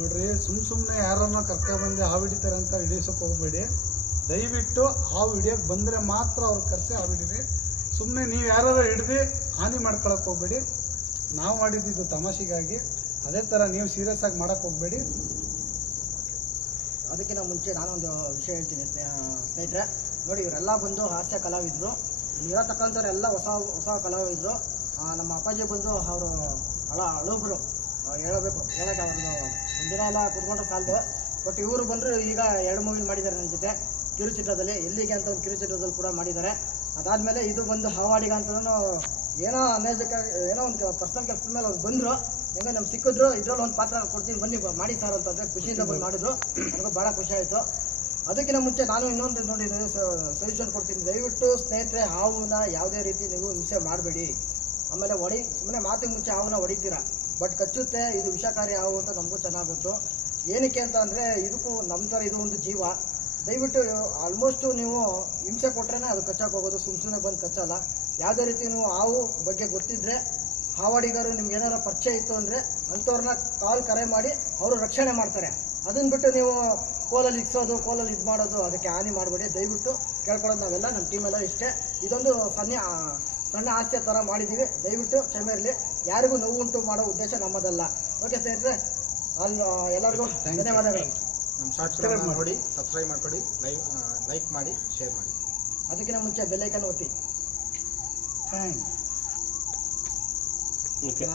ನೋಡ್ರಿ, ಸುಮ್ಮನೆ ಯಾರನ್ನ ಕರ್ಕೊಬಂದು ಹಾವು ಹಿಡಿತಾರೆ ಅಂತ ಹಿಡಿಯೋಸಕ್ಕೆ ಹೋಗಬೇಡಿ. ದಯವಿಟ್ಟು ಹಾವು ಹಿಡಿಯೋಕ್ಕೆ ಬಂದರೆ ಮಾತ್ರ ಅವ್ರು ಕರೆಸಿ ಹಾವು ಹಿಡೀರಿ. ಸುಮ್ಮನೆ ನೀವು ಯಾರು ಹಿಡ್ದು ಹಾನಿ ಮಾಡ್ಕೊಳಕ್ಕೆ ಹೋಗಬೇಡಿ. ನಾವು ಮಾಡಿದ್ದು ತಮಾಷೆಗಾಗಿ, ಅದೇ ಥರ ನೀವು ಸೀರಿಯಸ್ ಆಗಿ ಮಾಡೋಕ್ಕೆ ಹೋಗಬೇಡಿ. ಅದಕ್ಕಿಂತ ಮುಂಚೆ ನಾನೊಂದು ವಿಷಯ ಹೇಳ್ತೀನಿ ಸ್ನೇಹಿತರೆ. ನೋಡಿ, ಇವರೆಲ್ಲ ಬಂದು ಹಾಸ್ಯ ಕಲಾವಿದರು, ಇರತಕ್ಕಂಥವ್ರೆಲ್ಲ ಹೊಸ ಹೊಸ ಕಲಾವಿದರು. ನಮ್ಮ ಅಪ್ಪಾಜಿ ಬಂದು ಅವರು ಹಳಬ್ರು ಹೇಳಬೇಕು, ಹೇಳೋಕ್ಕೆ ಅವ್ರದ್ದು ಒಂದಿನ ಎಲ್ಲ ಕುತ್ಕೊಂಡ್ರೆ ಸಾಲದು. ಬಟ್ ಇವರು ಬಂದರು ಈಗ 2 ಮೂವಿ ಮಾಡಿದ್ದಾರೆ ನನ್ನ ಜೊತೆ ಕಿರುಚಿತ್ರದಲ್ಲಿ. ಎಲ್ಲಿಗೆ ಅಂತ ಒಂದು ಕಿರುಚಿತ್ರದಲ್ಲಿ ಕೂಡ ಮಾಡಿದ್ದಾರೆ. ಅದಾದಮೇಲೆ ಇದು ಬಂದು ಹಾವಾಡಿಗ ಅಂತಲೂ ಏನೋ ಅನೇಜಕ್ಕಾಗಿ ಏನೋ ಒಂದು ಪರ್ಸನಲ್ ಕೆಲಸದ ಮೇಲೆ ಅವ್ರು ಬಂದರು. ಹೆಂಗೆ ನಮ್ಗೆ ಸಿಕ್ಕಿದ್ರು, ಇದರಲ್ಲಿ ಒಂದು ಪಾತ್ರ ಕೊಡ್ತೀನಿ ಬನ್ನಿ ಮಾಡಿ ಸರ್ ಅಂತಂದರೆ ಖುಷಿಯಿಂದ ಬಂದು ಮಾಡಿದ್ರು. ನನಗೂ ಭಾಳ ಖುಷಿ ಆಯಿತು. ಅದಕ್ಕಿಂತ ಮುಂಚೆ ನಾನು ಇನ್ನೊಂದು ನೋಡಿ ಸಜೆಷನ್ ಕೊಡ್ತೀನಿ. ದಯವಿಟ್ಟು ಸ್ನೇಹಿತರೆ, ಹಾವನ್ನ ಯಾವುದೇ ರೀತಿ ನೀವು ಹಿಂಸೆ ಮಾಡಬೇಡಿ. ಆಮೇಲೆ ಸುಮ್ಮನೆ ಮಾತಿಗೆ ಮುಂಚೆ ಹಾವನ್ನ ಹೊಡಿತೀರಾ, ಬಟ್ ಕಚ್ಚುತ್ತೆ. ಇದು ವಿಷಕಾರಿ ಹಾವು ಅಂತ ನಮಗೂ ಚೆನ್ನಾಗಿ ಗೊತ್ತು. ಏನಕ್ಕೆ ಅಂತ ಅಂದರೆ ಇದಕ್ಕೂ ನಮ್ಮ ಥರ ಇದು ಒಂದು ಜೀವ. ದಯವಿಟ್ಟು ಆಲ್ಮೋಸ್ಟು ನೀವು ಹಿಂಸೆ ಕೊಟ್ರೇ ಅದು ಕಚ್ಚಕ್ಕೆ ಹೋಗೋದು, ಸುಮ್ಮನೆ ಬಂದು ಕಚ್ಚಲ್ಲ. ಯಾವುದೇ ರೀತಿ ನೀವು ಹಾವು ಬಗ್ಗೆ ಗೊತ್ತಿದ್ದರೆ, ಹಾವಾಡಿಗರು ನಿಮ್ಗೆ ಏನಾರು ಪರಿಚಯ ಇತ್ತು ಅಂದರೆ ಅಂಥವ್ರನ್ನ ಕರೆ ಮಾಡಿ ಅವರು ರಕ್ಷಣೆ ಮಾಡ್ತಾರೆ. ಅದನ್ನು ಬಿಟ್ಟು ನೀವು ಕೋಲಲ್ಲಿ ಇಕ್ಸೋದು, ಕೋಲಲ್ಲಿ ಇದು ಮಾಡೋದು, ಅದಕ್ಕೆ ಹಾನಿ ಮಾಡಬೇಡಿ. ದಯವಿಟ್ಟು ಕೇಳ್ಕೊಳ್ಳೋದು ನಾವೆಲ್ಲ ನಮ್ಮ ಟೀಮೆಲ್ಲ ಇಷ್ಟೇ. ಇದೊಂದು ಸಣ್ಣ ಹಾಸ್ಯ ಥರ ಮಾಡಿದ್ದೀವಿ, ದಯವಿಟ್ಟು ಕ್ಷಮೆ ಇರಲಿ. ಯಾರಿಗೂ ನೋವುಂಟು ಮಾಡೋ ಉದ್ದೇಶ ನಮ್ಮದಲ್ಲ. ಓಕೆ ಸ್ನೇಹಿತರೆ, ಎಲ್ಲರಿಗೂ ಧನ್ಯವಾದಗಳು. ನಮ್ಮ ಶಾರ್ಟ್ಸ್ ನೋಡಿ, ಸಬ್ಸ್ಕ್ರೈಬ್ ಮಾಡ್ಕೊಳ್ಳಿ, ಲೈಕ್ ಮಾಡಿ, ಶೇರ್ ಮಾಡಿ. ಅದಕ್ಕಿಂತ ಮುಂಚೆ ಬೆಲ್ ಐಕನ್ ಒತ್ತಿ. ಥ್ಯಾಂಕ್ಸ್.